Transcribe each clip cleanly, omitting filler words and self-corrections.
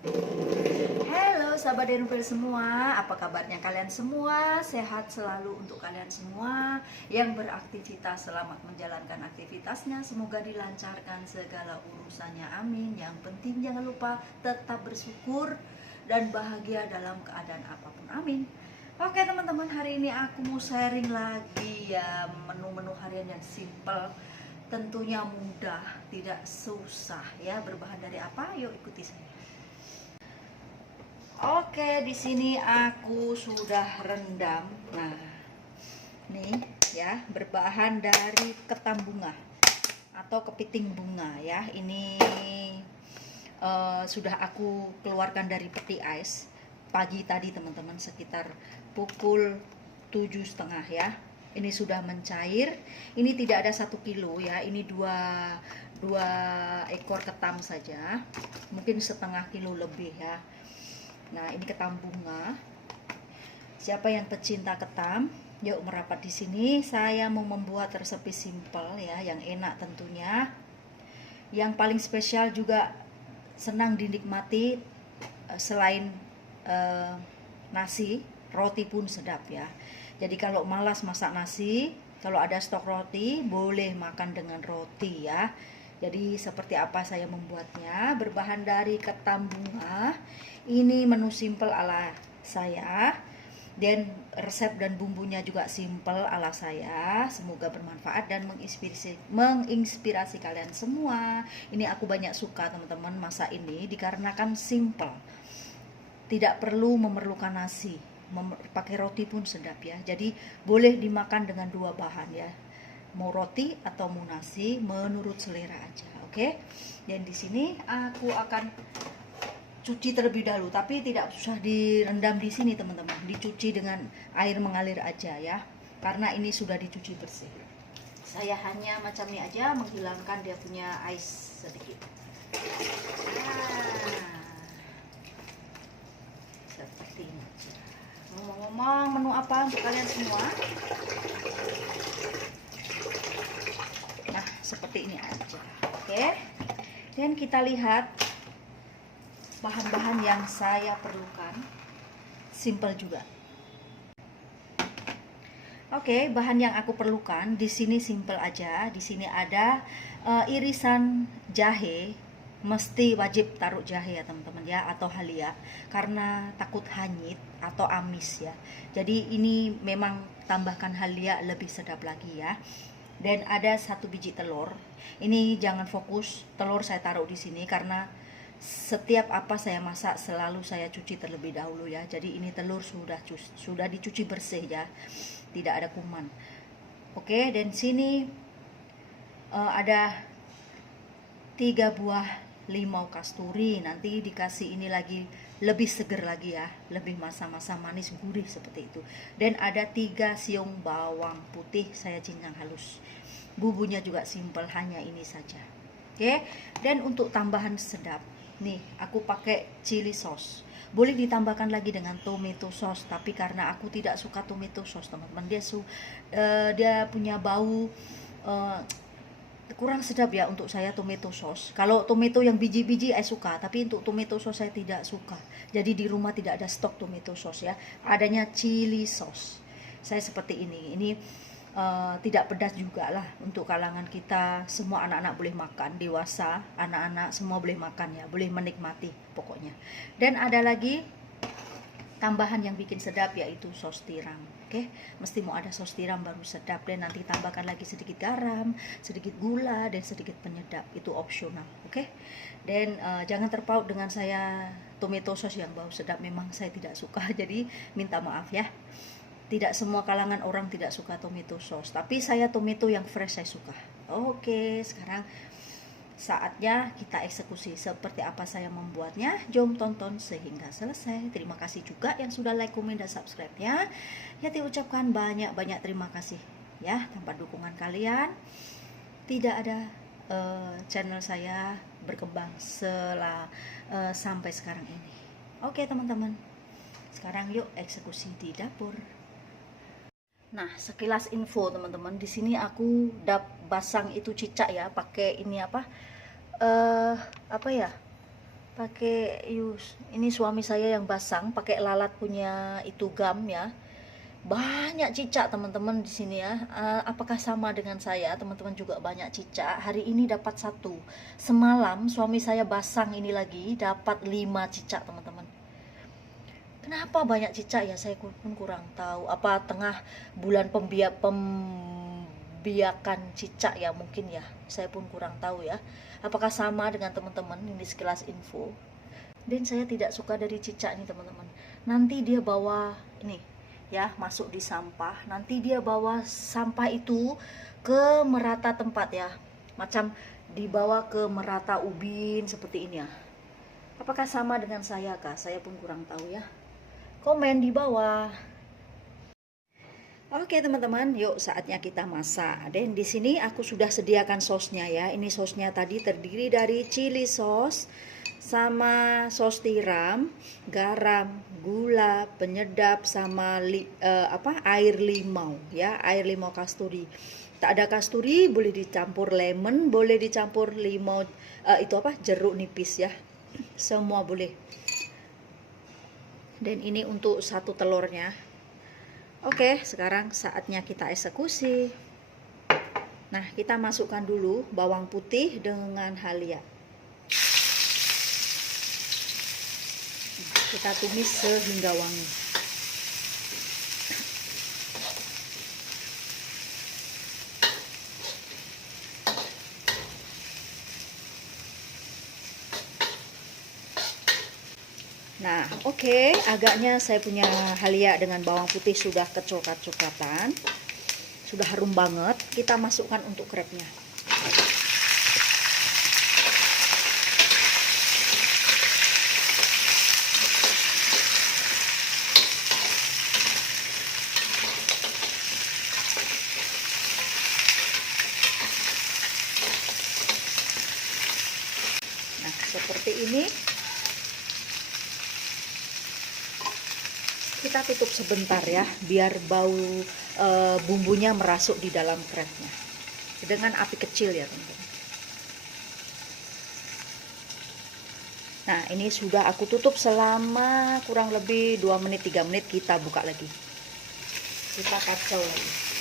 Halo sahabat Denver semua, apa kabarnya kalian semua? Sehat selalu untuk kalian semua yang beraktivitas, selamat menjalankan aktivitasnya. Semoga dilancarkan segala urusannya, amin. Yang penting jangan lupa tetap bersyukur dan bahagia dalam keadaan apapun, amin. Oke teman-teman, hari ini aku mau sharing lagi ya menu-menu harian yang simple, tentunya mudah, tidak susah ya. Berbahan dari apa? Yuk ikuti saya. Oke, di sini aku sudah rendam. Nah, nih ya, berbahan dari ketam bunga atau kepiting bunga ya. Ini sudah aku keluarkan dari peti ais pagi tadi teman-teman, sekitar pukul 7:30 ya. Ini sudah mencair. Ini tidak ada 1 kilo ya. Ini dua ekor ketam saja, mungkin setengah kilo lebih ya. Nah, ini ketam bunga. Siapa yang pecinta ketam, yuk merapat di sini. Saya mau membuat resepi simple ya, yang enak tentunya. Yang paling spesial juga senang dinikmati, selain nasi, roti pun sedap ya. Jadi kalau malas masak nasi, kalau ada stok roti, boleh makan dengan roti ya. Jadi seperti apa saya membuatnya, berbahan dari ketam bunga. Ini menu simple ala saya, dan resep dan bumbunya juga simple ala saya. Semoga bermanfaat dan menginspirasi kalian semua. Ini aku banyak suka teman-teman masak ini dikarenakan simple, tidak perlu memerlukan nasi, pakai roti pun sedap ya. Jadi boleh dimakan dengan dua bahan ya, mau roti atau mau nasi, menurut selera aja. Oke. Dan di sini aku akan cuci terlebih dahulu, tapi tidak usah direndam di sini teman-teman, dicuci dengan air mengalir aja ya, karena ini sudah dicuci bersih. Saya hanya macam ini aja, menghilangkan dia punya ais sedikit. Nah, seperti ini. Ngomong-ngomong, menu apa untuk kalian semua? Nah, seperti ini aja. Oke. Dan kita lihat bahan-bahan yang saya perlukan. Simple juga. Oke, bahan yang aku perlukan di sini simple aja. Di sini ada irisan jahe. Mesti wajib taruh jahe ya teman-teman ya, atau halia, karena takut hanyit atau amis ya. Jadi ini memang tambahkan halia lebih sedap lagi ya. Dan ada 1 biji telur. Ini jangan fokus telur saya taruh di sini karena setiap apa saya masak selalu saya cuci terlebih dahulu ya. Jadi ini telur sudah dicuci bersih ya, tidak ada kuman. Oke, dan sini ada 3 buah limau kasturi. Nanti dikasih ini lagi, lebih seger lagi ya, lebih masa-masa manis gurih seperti itu. Dan ada 3 siung bawang putih saya cincang halus. Bumbunya juga simple, hanya ini saja. Oke. Dan untuk tambahan sedap, nih aku pakai chili sauce. Boleh ditambahkan lagi dengan tomato sauce, tapi karena aku tidak suka tomato sauce teman-teman, dia punya bau kurang sedap ya untuk saya tomato sauce. Kalau tomato yang biji-biji saya suka, tapi untuk tomato sauce saya tidak suka. Jadi di rumah tidak ada stok tomato sauce ya. Adanya chili sauce. Saya seperti ini. Ini tidak pedas juga lah, untuk kalangan kita semua, anak-anak boleh makan, dewasa, anak-anak semua boleh makan ya, boleh menikmati pokoknya. Dan ada lagi tambahan yang bikin sedap, yaitu saus tiram. Oke, mesti mau ada saus tiram baru sedap. Dan nanti tambahkan lagi sedikit garam, sedikit gula, dan sedikit penyedap, itu opsional. Oke. Dan jangan terpaut dengan saya tomato sauce yang bau sedap, memang saya tidak suka. Jadi minta maaf ya. Tidak semua kalangan orang tidak suka tomato sauce, tapi saya tomato yang fresh saya suka. Oke, sekarang saatnya kita eksekusi seperti apa saya membuatnya. Jom tonton sehingga selesai. Terima kasih juga yang sudah like, komen, dan subscribe ya. Ya, diucapkan banyak-banyak terima kasih ya. Tanpa dukungan kalian tidak ada channel saya berkembang sampai sekarang ini. Oke teman-teman, sekarang yuk eksekusi di dapur. Nah, sekilas info teman-teman, di sini aku basang itu cicak ya, pakai ini apa ya, pakai ini suami saya yang basang pakai lalat punya itu gam ya. Banyak cicak teman-teman di sini ya. Apakah sama dengan saya? Teman-teman juga banyak cicak. Hari ini dapat satu. Semalam suami saya basang ini lagi dapat 5 cicak teman-teman. Kenapa banyak cicak ya? Saya pun kurang tahu. Apa tengah bulan pembiakan cicak ya mungkin ya. Saya pun kurang tahu ya. Apakah sama dengan teman-teman? Ini sekilas info. Dan saya tidak suka dari cicak nih teman-teman. Nanti dia bawa ini ya masuk di sampah. Nanti dia bawa sampah itu ke merata tempat ya. Macam dibawa ke merata ubin seperti ini ya. Apakah sama dengan saya kah? Saya pun kurang tahu ya. Komen di bawah. Oke teman-teman, yuk saatnya kita masak. Dan di sini aku sudah sediakan sosnya ya. Ini sosnya tadi terdiri dari chili sauce sama sos tiram, garam, gula, penyedap sama air limau ya, air limau kasturi. Tak ada kasturi boleh dicampur lemon, boleh dicampur limau jeruk nipis ya. Semua boleh. Dan ini untuk satu telurnya. Oke, sekarang saatnya kita eksekusi. Nah, kita masukkan dulu bawang putih dengan halia. Kita tumis sehingga wangi. Nah, oke, agaknya saya punya halia dengan bawang putih sudah kecoklat-coklatan. Sudah harum banget. Kita masukkan untuk krepnya. Nah, seperti ini. Kita tutup sebentar ya, biar bau bumbunya merasuk di dalam krepnya. Dengan api kecil ya teman-teman. Nah, ini sudah aku tutup selama kurang lebih 2 menit 3 menit, kita buka lagi. Kita kacau lagi.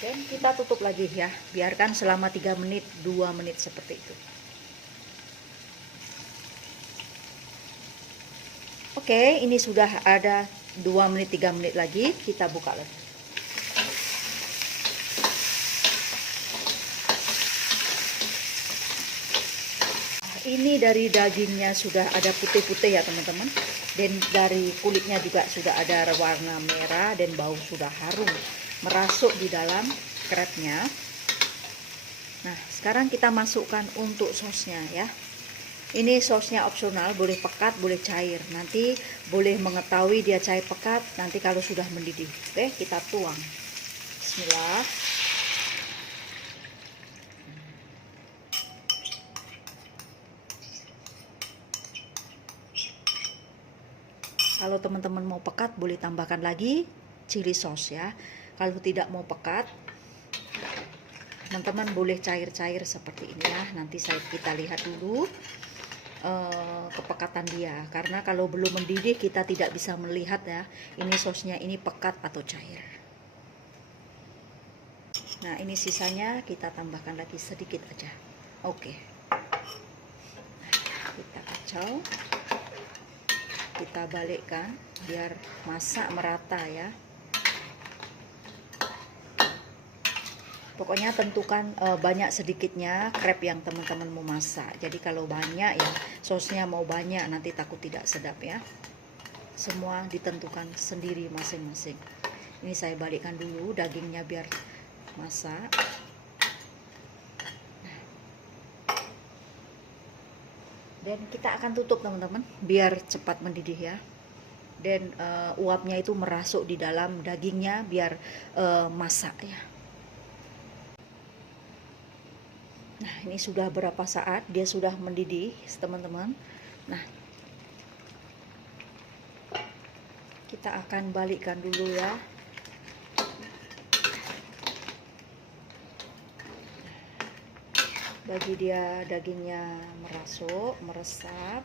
Dan kita tutup lagi ya, biarkan selama 3 menit 2 menit seperti itu. Oke, ini sudah ada 2 menit 3 menit lagi, kita buka lagi. Ini dari dagingnya sudah ada putih-putih ya teman-teman, dan dari kulitnya juga sudah ada warna merah dan bau sudah harum merasuk di dalam krepnya. Nah, sekarang kita masukkan untuk sosnya ya. Ini sosnya opsional, boleh pekat, boleh cair. Nanti boleh mengetahui dia cair pekat nanti kalau sudah mendidih. Oke, kita tuang. Bismillah. Kalau teman-teman mau pekat boleh tambahkan lagi chili sauce ya. Kalau tidak mau pekat, teman-teman boleh cair-cair seperti ini ya. Nanti kita lihat dulu kepekatan dia, karena kalau belum mendidih kita tidak bisa melihat ya ini sosnya ini pekat atau cair. Nah, ini sisanya kita tambahkan lagi sedikit aja. Oke. Nah, kita kacau. Kita balikkan biar masak merata ya. Pokoknya tentukan banyak sedikitnya krep yang teman-teman mau masak. Jadi kalau banyak ya sosnya mau banyak, nanti takut tidak sedap ya. Semua ditentukan sendiri masing-masing. Ini saya balikkan dulu dagingnya biar masak. Dan kita akan tutup teman-teman biar cepat mendidih ya. Dan uapnya itu merasuk di dalam dagingnya biar masak ya. Nah, ini sudah berapa saat dia sudah mendidih teman-teman. Nah, kita akan balikkan dulu ya. Bagi dia dagingnya merasuk, meresap.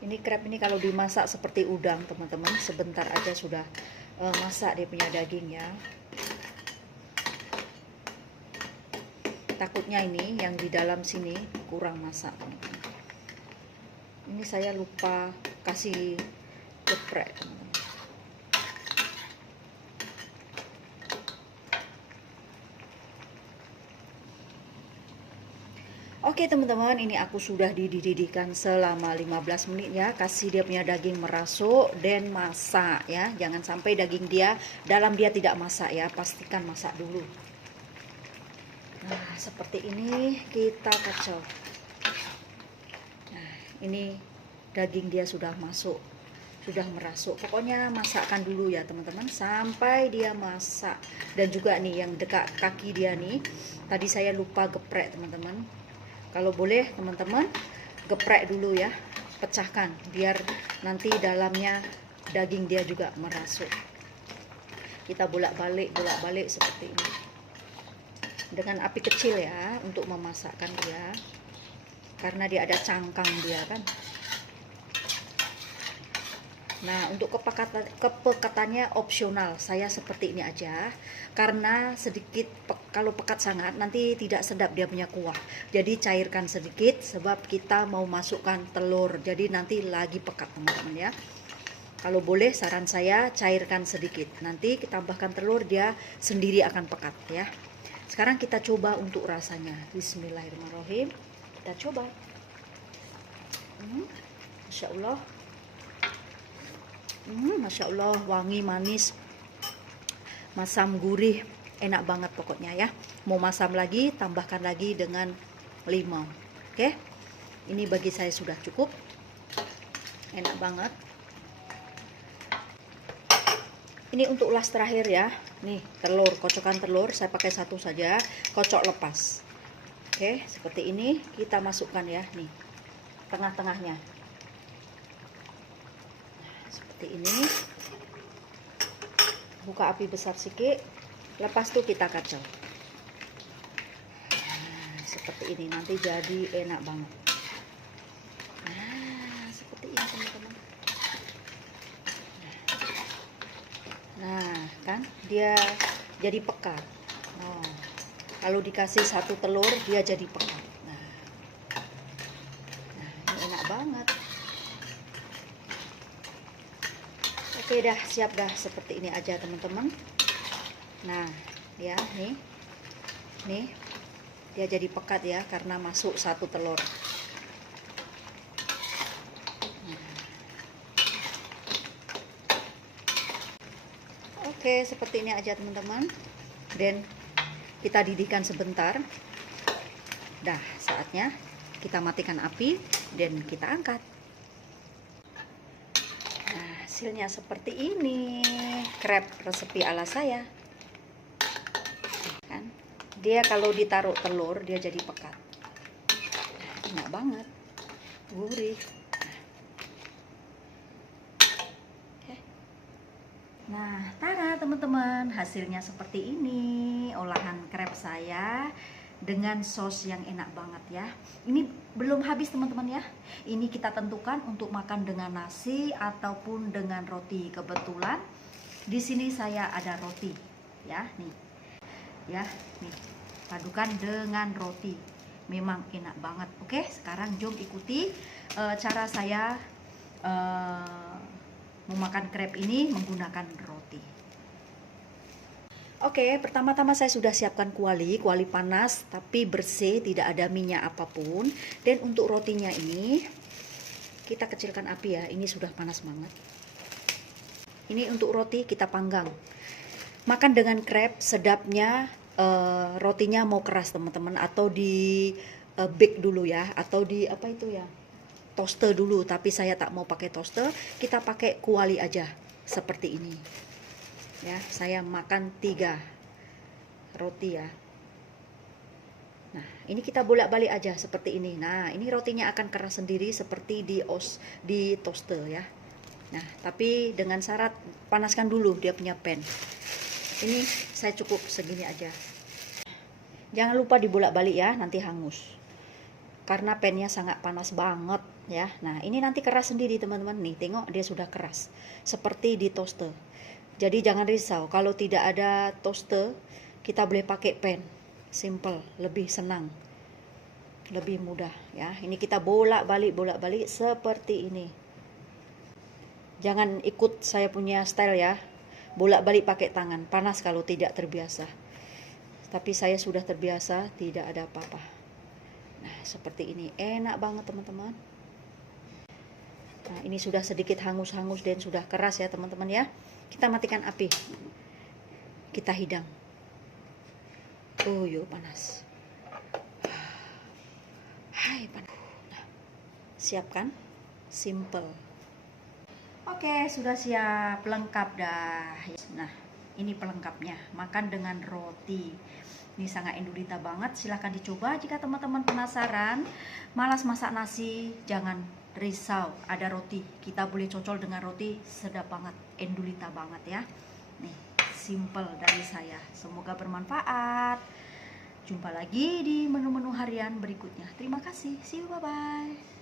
Ini krep ini kalau dimasak seperti udang teman-teman, sebentar aja sudah masak dia punya dagingnya. Takutnya ini yang di dalam sini kurang masak teman-teman. Ini saya lupa kasih geprek teman-teman. Oke teman-teman, ini aku sudah dididihkan selama 15 menit ya. Kasih dia punya daging merasuk dan masak ya. Jangan sampai daging dia dalam dia tidak masak ya. Pastikan masak dulu. Nah, seperti ini kita kacau. Nah, ini daging dia sudah masuk, sudah merasuk. Pokoknya masakkan dulu ya teman-teman sampai dia masak. Dan juga nih yang dekat kaki dia nih, tadi saya lupa geprek teman-teman. Kalau boleh teman-teman geprek dulu ya, pecahkan biar nanti dalamnya daging dia juga merasuk. Kita bolak-balik seperti ini dengan api kecil ya untuk memasakkan dia, karena dia ada cangkang dia kan. Nah, untuk kepekatannya opsional, saya seperti ini aja. Karena sedikit, kalau pekat sangat, nanti tidak sedap dia punya kuah. Jadi cairkan sedikit, sebab kita mau masukkan telur. Jadi nanti lagi pekat teman-teman ya. Kalau boleh saran saya, cairkan sedikit. Nanti kita tambahkan telur, dia sendiri akan pekat ya. Sekarang kita coba untuk rasanya. Bismillahirrahmanirrahim. Kita coba. Masya Allah. Masya Allah, wangi, manis, masam, gurih, enak banget pokoknya ya. Mau masam lagi, tambahkan lagi dengan limau. Oke, ini bagi saya sudah cukup, enak banget. Ini untuk las terakhir ya. Nih telur, kocokan telur, saya pakai satu saja, kocok lepas. Oke, seperti ini kita masukkan ya, nih tengah-tengahnya. Seperti ini, buka api besar sedikit, lepas tuh kita kacau. Nah, seperti ini nanti jadi enak banget. Nah, seperti ini teman-teman. Nah, kan dia jadi pekat. Oh, kalau dikasih satu telur dia jadi pekat. Nah, ini enak banget. Oke dah, siap dah, seperti ini aja teman-teman. Nah ya, nih dia jadi pekat ya karena masuk satu telur. Oke, seperti ini aja teman-teman. Dan kita didihkan sebentar. Dah saatnya kita matikan api dan kita angkat. Hasilnya seperti ini, krep resepi ala saya kan. Dia kalau ditaruh telur dia jadi pekat, enak banget, gurih. Nah, tara teman-teman, hasilnya seperti ini olahan krep saya dengan sos yang enak banget ya. Ini belum habis teman-teman ya. Ini kita tentukan untuk makan dengan nasi ataupun dengan roti. Kebetulan di sini saya ada roti ya, nih. Ya, nih. Padukan dengan roti. Memang enak banget. Oke, sekarang jom ikuti cara saya memakan krep ini menggunakan roti. Oke, pertama-tama saya sudah siapkan kuali panas tapi bersih, tidak ada minyak apapun. Dan untuk rotinya ini kita kecilkan api ya, ini sudah panas banget. Ini untuk roti kita panggang. Makan dengan krep sedapnya rotinya mau keras teman-teman, atau di bake dulu ya, atau di apa itu ya, toaster dulu. Tapi saya tak mau pakai toaster, kita pakai kuali aja seperti ini. Ya, saya makan 3 roti ya. Nah, ini kita bolak-balik aja seperti ini. Nah, ini rotinya akan keras sendiri seperti di toaster ya. Nah, tapi dengan syarat panaskan dulu dia punya pan. Ini saya cukup segini aja. Jangan lupa dibolak-balik ya, nanti hangus. Karena pannya sangat panas banget ya. Nah, ini nanti keras sendiri teman-teman. Nih, tengok dia sudah keras. Seperti di toaster. Jadi jangan risau, kalau tidak ada toaster, kita boleh pakai pan. Simple, lebih senang, lebih mudah ya. Ini kita bolak-balik seperti ini. Jangan ikut saya punya style ya, bolak-balik pakai tangan, panas kalau tidak terbiasa. Tapi saya sudah terbiasa, tidak ada apa-apa. Nah, seperti ini, enak banget teman-teman. Nah, ini sudah sedikit hangus-hangus dan sudah keras ya teman-teman ya. Kita matikan api, kita hidang. Oh yuk, panas. Hai, panas. Nah, siapkan, simple. Oke, sudah siap, lengkap dah. Nah, ini pelengkapnya, makan dengan roti. Ini sangat endulita banget, silahkan dicoba. Jika teman-teman penasaran, malas masak nasi, jangan risau, ada roti. Kita boleh cocol dengan roti, sedap banget, endulita banget ya. Nih, simple dari saya. Semoga bermanfaat. Jumpa lagi di menu-menu harian berikutnya. Terima kasih. See you, bye-bye.